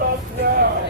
stop now.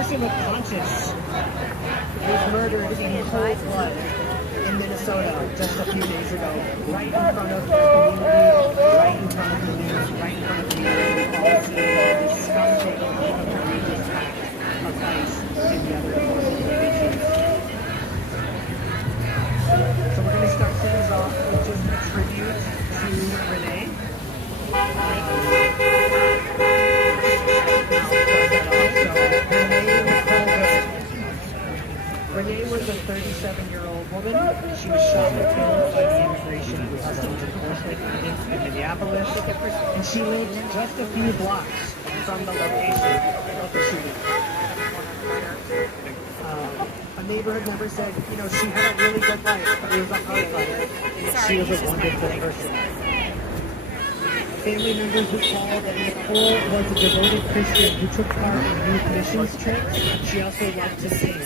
person with conscience was murdered was in cold blood in Minnesota just a few days ago, right in front of the community, right in front of the news, right in front of the media. All seen the disgusting, outrageous act of ICE and the other enforcement agencies. So we're going to start things off with just a tribute to Renee. Renee was a 37-year-old woman. She was shot and killed by the Immigration and Customs Enforcement agents in Minneapolis, and she lived just a few blocks from the location of the shooting. A neighborhood member said, she had a really good life, but it was a hard life. She was a wonderful person. Family members recall that Nicole was a devoted Christian who took part in youth missions trips. She also loved to sing.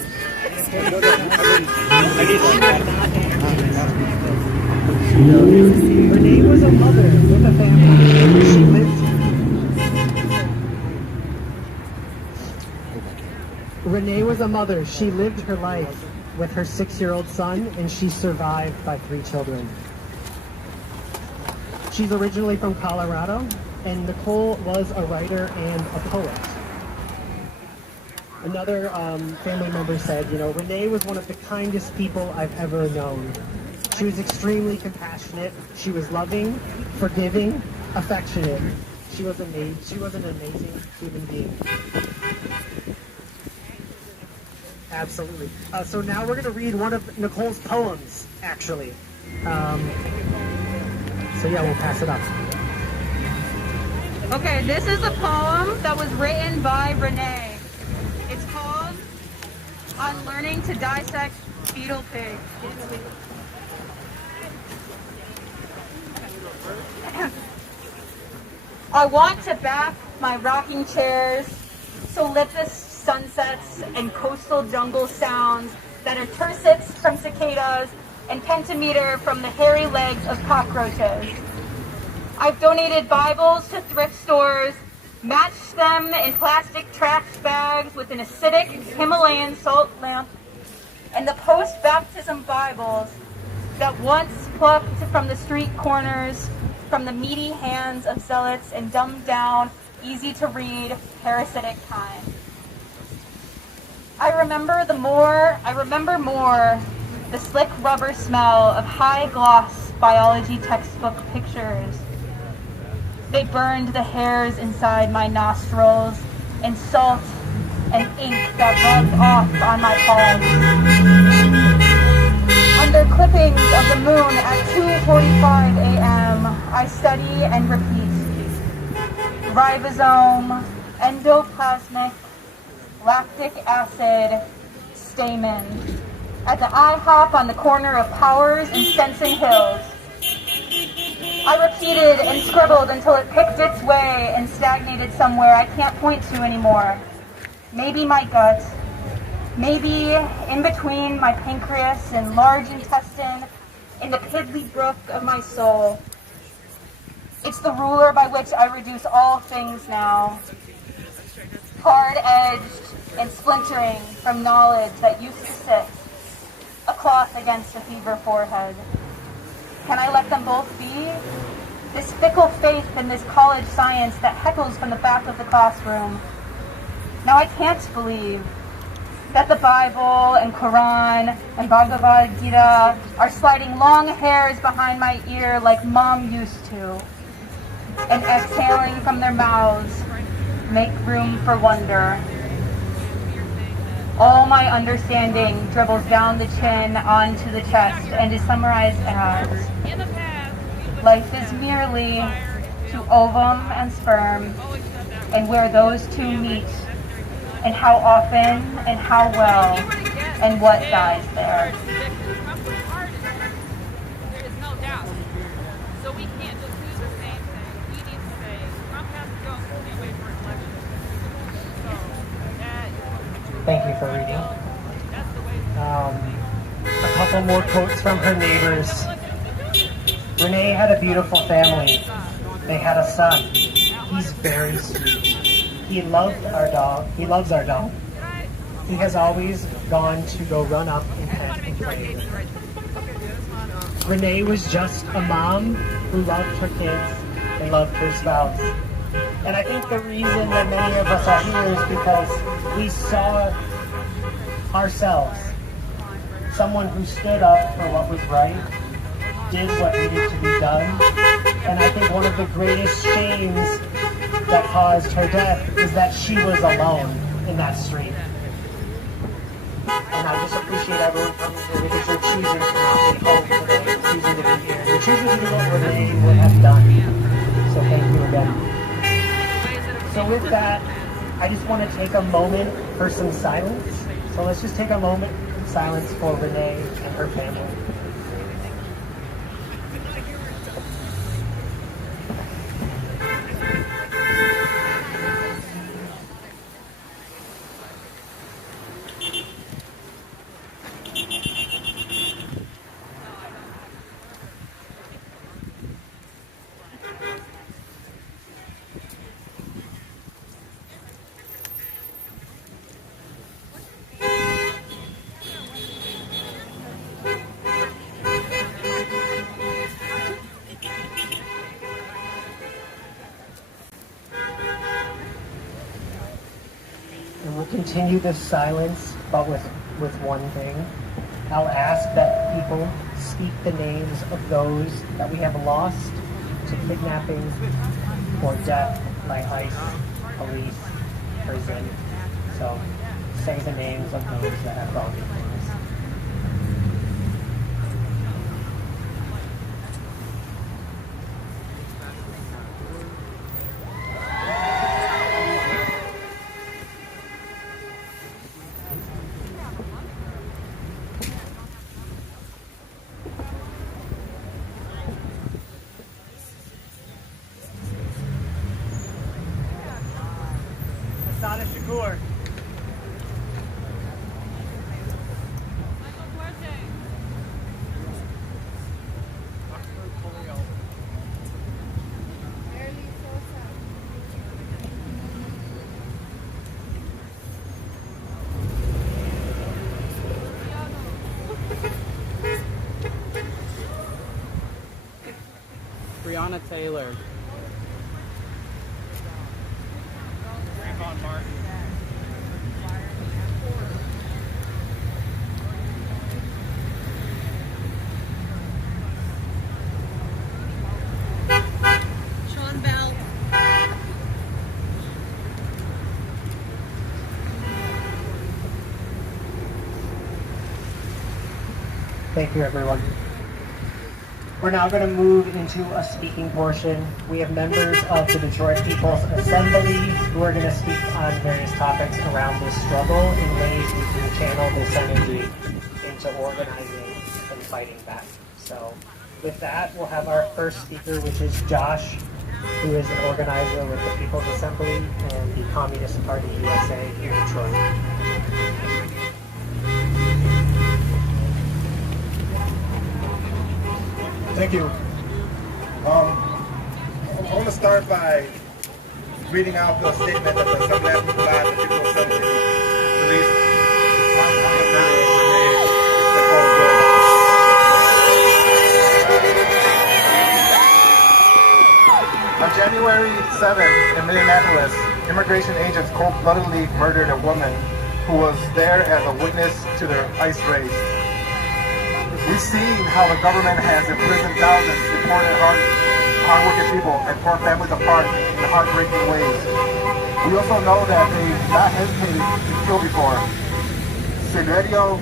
Renee was a mother with a family. Renee was a mother. She lived her life with her 6-year-old son, and she survived by 3 children. She's originally from Colorado, and Nicole was a writer and a poet. Another family member said, Renee was one of the kindest people I've ever known. She was extremely compassionate. She was loving, forgiving, affectionate. She was an amazing human being. Absolutely. So now we're going to read one of Nicole's poems, actually. So yeah, we'll pass it up. Okay, this is a poem that was written by Renee. It's called On Learning to Dissect Fetal Pigs. I want to back my rocking chairs, solicitous sunsets and coastal jungle sounds that are tercets from cicadas and pentameter from the hairy legs of cockroaches. I've donated Bibles to thrift stores, matched them in plastic trash bags with an acidic Himalayan salt lamp, and the post-baptism Bibles that once plucked from the street corners from the meaty hands of zealots and dumbed down, easy-to-read, parasitic kind. I remember more the slick rubber smell of high-gloss biology textbook pictures. They burned the hairs inside my nostrils and salt and ink that rubbed off on my palms. Under clippings of the moon at 2:45 a.m., I study and repeat. Ribosome, endoplasmic, lactic acid, stamen. At the IHOP on the corner of Powers and Stenson Hills. I repeated and scribbled until it picked its way and stagnated somewhere I can't point to anymore. Maybe my gut. Maybe in between my pancreas and large intestine in the piddly brook of my soul. It's the ruler by which I reduce all things now. Hard-edged and splintering from knowledge that used to sit, a cloth against a fever forehead. Can I let them both be? This fickle faith in this college science that heckles from the back of the classroom. Now I can't believe that the Bible and Quran and Bhagavad Gita are sliding long hairs behind my ear like Mom used to, and exhaling from their mouths, make room for wonder. All my understanding dribbles down the chin onto the chest and is summarized as, life is merely to ovum and sperm, and where those two meet, and how often and how well, and what dies there. Thank you for reading. A couple more quotes from her neighbors. Renee had a beautiful family. They had a son. He's very sweet. He loves our dog. He has always gone to go run up and pet content and playing with it. Renee was just a mom who loved her kids and loved her spouse. And I think the reason that many of us are here is because we saw ourselves, someone who stood up for what was right, did what needed to be done. And I think one of the greatest shames that caused her death is that she was alone in that street. And I just appreciate everyone coming here because you're choosing to not be home today, you're choosing to be here, you're choosing to do what Renee would have done. So thank you again. So with that, I just want to take a moment for some silence. So let's just take a moment of silence for Renee and her family. And we'll continue this silence, but with one thing. I'll ask that people speak the names of those that we have lost to kidnapping or death by ICE, police, prison. So say the names of those that have gone before us. Asada Shakur. Breonna Taylor. Trayvon Martin. Sean Bell. Thank you, everyone. We're now going to move into a speaking portion. We have members of the Detroit People's Assembly who are going to speak on various topics around this struggle in ways we can channel this energy into organizing and fighting back. So with that, we'll have our first speaker, which is Josh, who is an organizer with the People's Assembly and the Communist Party USA here in Detroit. Thank you. I want to start by reading out the statement that the Assembly has provided the People's Assembly released on the murder of Renee Nicole Gold. On January 7th in Minneapolis, immigration agents cold-bloodedly murdered a woman who was there as a witness to their ICE raids. We've seen how the government has imprisoned thousands, deported hard-working people, and torn families apart in heartbreaking ways. We also know that they've not hesitated to kill before. Silverio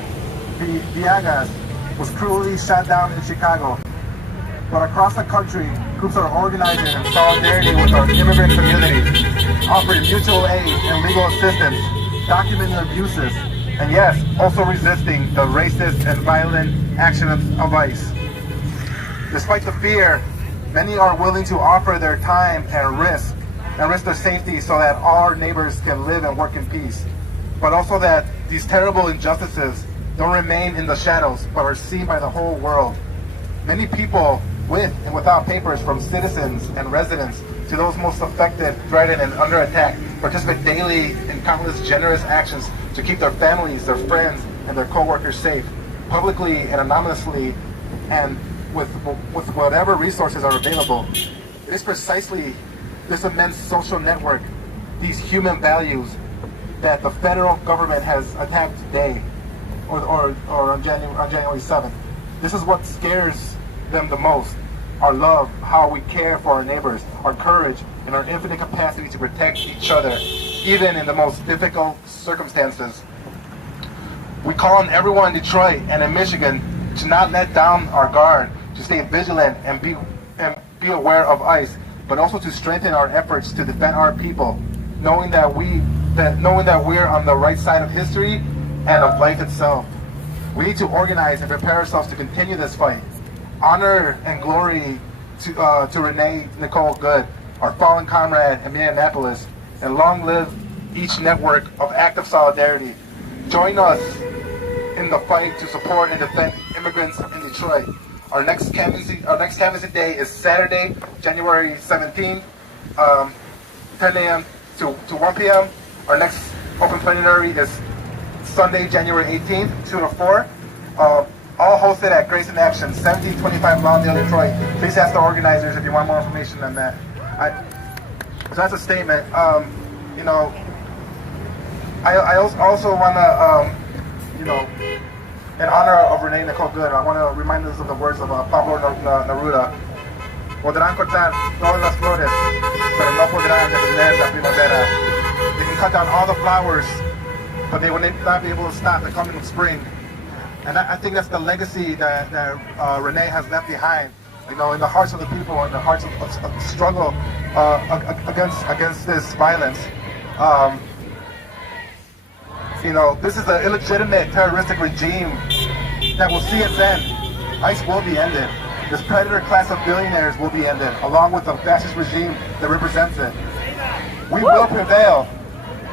Villegas was cruelly shot down in Chicago. But across the country, groups are organizing in solidarity with our immigrant community, offering mutual aid and legal assistance, documenting abuses, and yes, also resisting the racist and violent actions of ICE. Despite the fear, many are willing to offer their time and risk their safety so that all our neighbors can live and work in peace. But also that these terrible injustices don't remain in the shadows, but are seen by the whole world. Many people with and without papers, from citizens and residents to those most affected, threatened, and under attack, participate daily in countless generous actions to keep their families, their friends, and their co-workers safe. publicly and anonymously and with whatever resources are available. It is precisely this immense social network, these human values that the federal government has attacked today or on January 7th. This is what scares them the most. Our love, how we care for our neighbors, our courage, and our infinite capacity to protect each other, even in the most difficult circumstances. We call on everyone in Detroit and in Michigan to not let down our guard, to stay vigilant and be aware of ICE, but also to strengthen our efforts to defend our people, knowing that we're on the right side of history and of life itself. We need to organize and prepare ourselves to continue this fight. Honor and glory to Renee Nicole Good, our fallen comrade in Minneapolis, and long live each network of active solidarity. Join us in the fight to support and defend immigrants in Detroit. Our next canvassing day is Saturday, January 17th, 10 a.m. to 1 p.m. Our next open plenary is Sunday, January 18th, 2 to 4. All hosted at Grace in Action, 1725 Lawndale, Detroit. Please ask the organizers if you want more information on that. So that's a statement. You know, I also want to, in honor of Renee Nicole Good, I want to remind us of the words of Pablo Neruda. Podrán cortar todas las flores, pero no podrán detener la primavera. They can cut down all the flowers, but they will not be able to stop the coming of spring. And I think that's the legacy that Renee has left behind, in the hearts of the people, in the hearts of struggle against this violence. This is an illegitimate terroristic regime that will see its end. ICE will be ended. This predator class of billionaires will be ended, along with the fascist regime that represents it. We will prevail.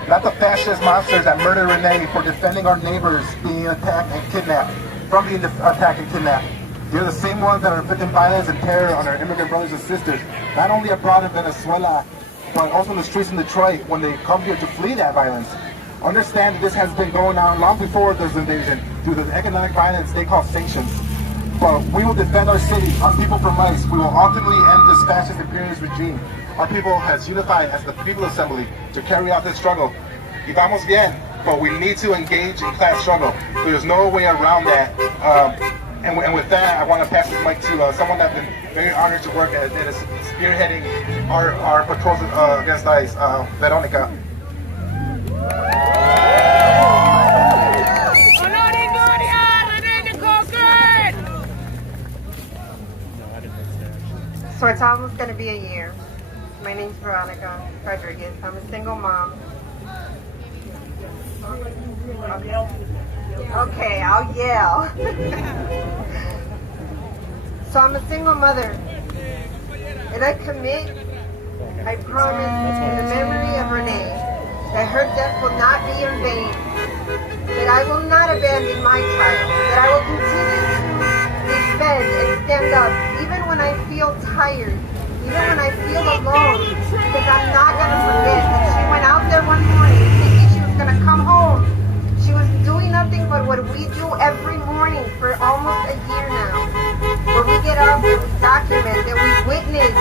Not the fascist monsters that murdered Renee for defending our neighbors being attacked and kidnapped, from being attacked and kidnapped. They're the same ones that are inflicting violence and terror on our immigrant brothers and sisters, not only abroad in Venezuela, but also in the streets in Detroit when they come here to flee that violence. Understand that this has been going on long before this invasion through the economic violence they call sanctions. But we will defend our city, our people from ICE. We will ultimately end this fascist imperialist regime. Our people has unified as the People Assembly to carry out this struggle. Y vamos bien, but we need to engage in class struggle. There's no way around that. And with that, I want to pass this mic to someone I've been very honored to work at, that is spearheading our patrols against ICE, Veronica. So it's almost going to be a year. My name's Veronica Rodriguez. I'm a single mom. Okay, I'll yell. So I'm a single mother. And I promise in the memory of Renee that her death will not be in vain. That I will not abandon my child. That I will continue to defend and stand up even when I feel tired. Even when I feel alone, because I'm not going to forget that she went out there one morning thinking she was going to come home. She was doing nothing but what we do every morning for almost a year now. Where we get up and we document, and we witness,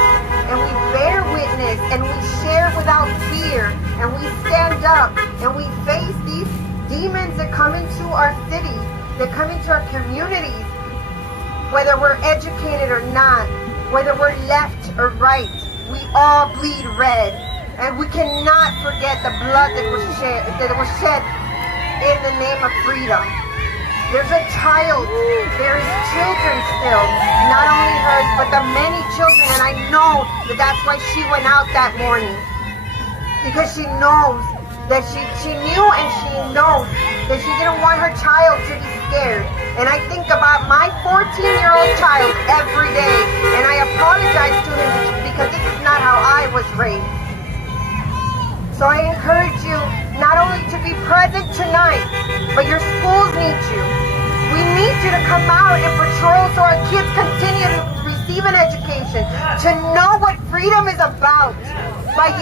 and we bear witness, and we share without fear, and we stand up, and we face these demons that come into our cities, that come into our communities, whether we're educated or not, whether we're left or right, we all bleed red. And we cannot forget the blood that was shed in the name of freedom. There's a child, there is children still, not only hers, but the many children, and I know that that's why she went out that morning. Because she knows that she knew and she knows that she didn't want her child to be scared. And I think about my 14-year-old child every day, and I apologize to him because this is not how I was raised. So I encourage you not only to be present tonight, but your schools need you. We need you to come out and patrol so our kids continue to receive an education, to know what freedom is about. By